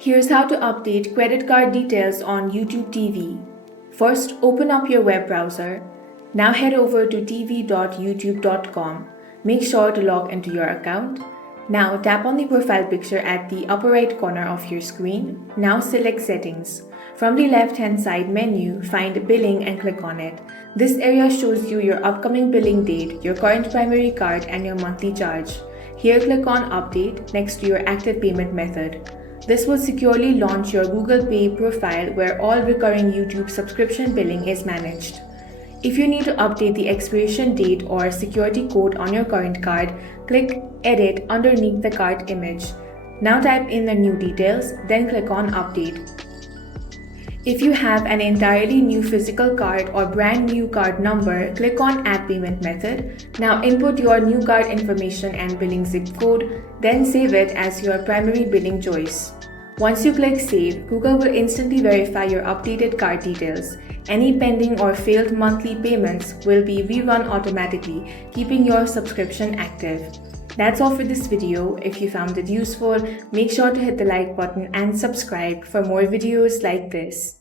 Here's how to update credit card details on YouTube TV. First, open up your web browser. Now head over to tv.youtube.com. Make sure to log into your account. Now tap on the profile picture at the upper right corner of your screen. Now select Settings. From the left-hand side menu, find Billing and click on it. This area shows you your upcoming billing date, your current primary card, and your monthly charge. Here click on Update next to your active payment method. This will securely launch your Google Pay profile where all recurring YouTube subscription billing is managed. If you need to update the expiration date or security code on your current card, click Edit underneath the card image. Now type in the new details, then click on Update. If you have an entirely new physical card or brand new card number, click on Add Payment Method. Now input your new card information and billing zip code, then save it as your primary billing choice. Once you click Save, Google will instantly verify your updated card details. Any pending or failed monthly payments will be rerun automatically, keeping your subscription active. That's all for this video. If you found it useful, make sure to hit the like button and subscribe for more videos like this.